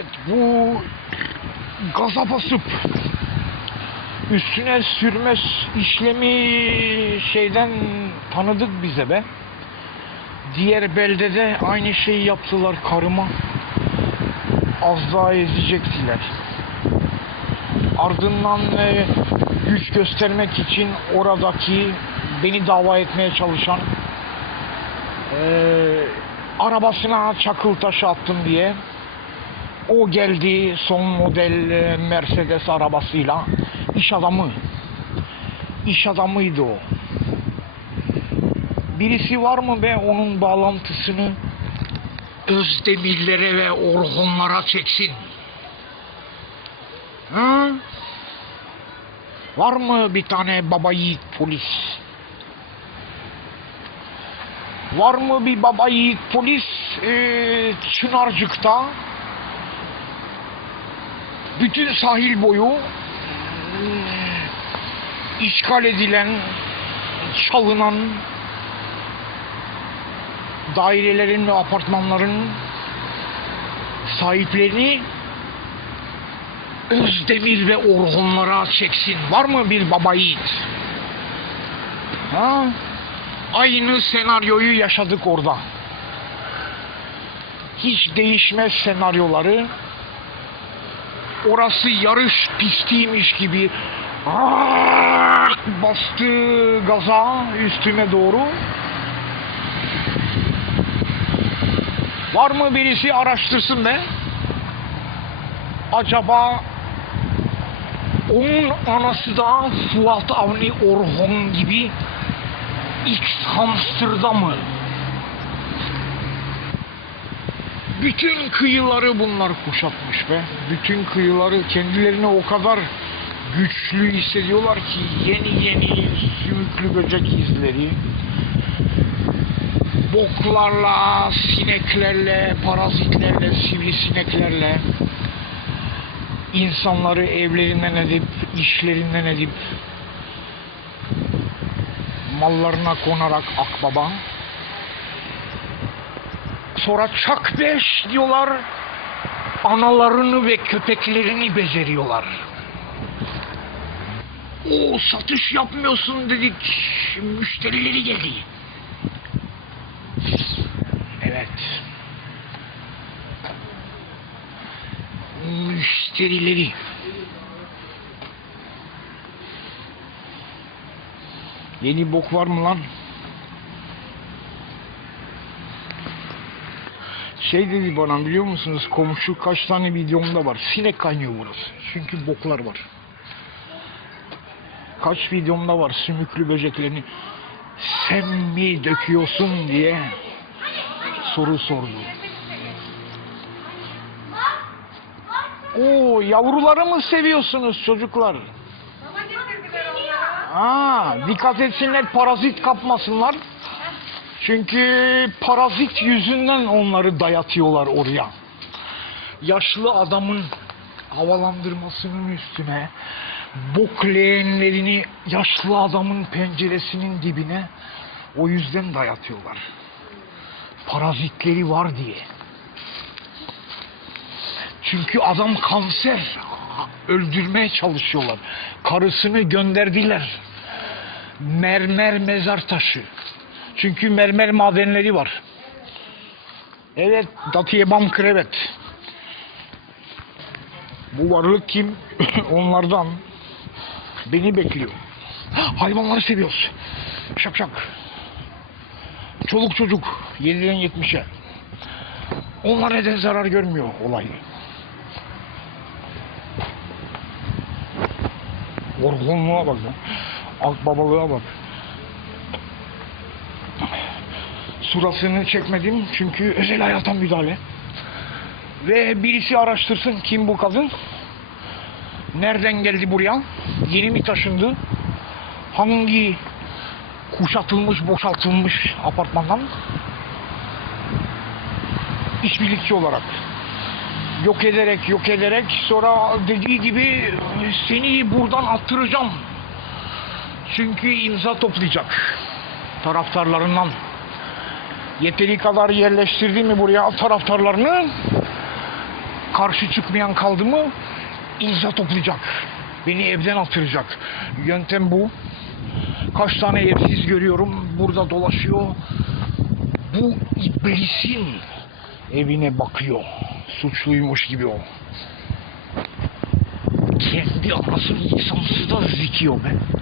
Evet bu gaza basıp üstüne sürme işlemi şeyden tanıdık bize be. Diğer beldede aynı şeyi yaptılar karıma. Az daha ezecektiler. Ardından e, güç göstermek için oradaki beni dava etmeye çalışan e, arabasına çakıl taşı attım diye o geldi son model e, Mercedes arabasıyla iş adamı iş adamıydı o birisi var mı be onun bağlantısını Özdemirlere ve Orhunlara çeksin Hı? Var mı bir tane baba yiğit polis? Var mı bir baba yiğit polis eee, Çınarcık'ta? Bütün sahil boyu işgal edilen, çalınan dairelerin ve apartmanların sahiplerini Özdemir ve Orhunlara çeksin. Var mı bir baba yiğit? Ha? Aynı senaryoyu yaşadık orada. Hiç değişmez senaryoları. Orası yarış pistiymiş gibi bastı gaza üstüme doğru. Var mı birisi araştırsın be? Acaba onun anası da Fuat Avni Orhon gibi X hamsterda mı? Bütün kıyıları bunlar kuşatmış be. Bütün kıyıları kendilerini o kadar güçlü hissediyorlar ki yeni yeni sümüklü böcek izleri boklarla, sineklerle, parazitlerle, sivrisineklerle insanları evlerinden edip, işlerinden edip mallarına konarak akbaba sonra çak beş diyorlar analarını ve köpeklerini beceriyorlar. O satış yapmıyorsun dedik müşterileri geldi. Evet. Müşterileri. Yeni bok var mı lan? Şey dedi bana biliyor musunuz komşu kaç tane videomda var. Sinek kaynıyor burası. Çünkü boklar var. Kaç videomda var sümüklü böceklerini sen mi döküyorsun diye soru sordu. Oo yavruları mı seviyorsunuz çocuklar? Aa, dikkat etsinler parazit kapmasınlar. Çünkü parazit yüzünden onları dayatıyorlar oraya. Yaşlı adamın havalandırmasının üstüne bok leğenlerini yaşlı adamın penceresinin dibine o yüzden dayatıyorlar. Parazitleri var diye. Çünkü adam kanser. Öldürmeye çalışıyorlar. Karısını gönderdiler. Mermer mezar taşı. Çünkü mermer madenleri var. Evet, Datiyebam krevet. Bu varlık kim? Onlardan. Beni bekliyor. Hayvanları seviyoruz. Şak şak. Çoluk çocuk 7'den 70'e. Onlar neden zarar görmüyor olayı. Orgunluğa bak lan. Akbabalığa bak. Surasını çekmedim çünkü özel hayata müdahale. Ve birisi araştırsın kim bu kadın? Nereden geldi buraya? Yeni mi taşındı? Hangi kuşatılmış, boşaltılmış apartmandan? İşbirlikçi olarak. Yok ederek, yok ederek sonra dediği gibi seni buradan attıracağım. Çünkü imza toplayacak taraftarlarından. Yeteri kadar yerleştirdi mi buraya taraftarlarını? Karşı çıkmayan kaldı mı imza toplayacak. Beni evden attıracak. Yöntem bu. Kaç tane evsiz görüyorum burada dolaşıyor. Bu iblisin evine bakıyor. Suçluymuş gibi o. Kendi anasını insansız da zikiyor be.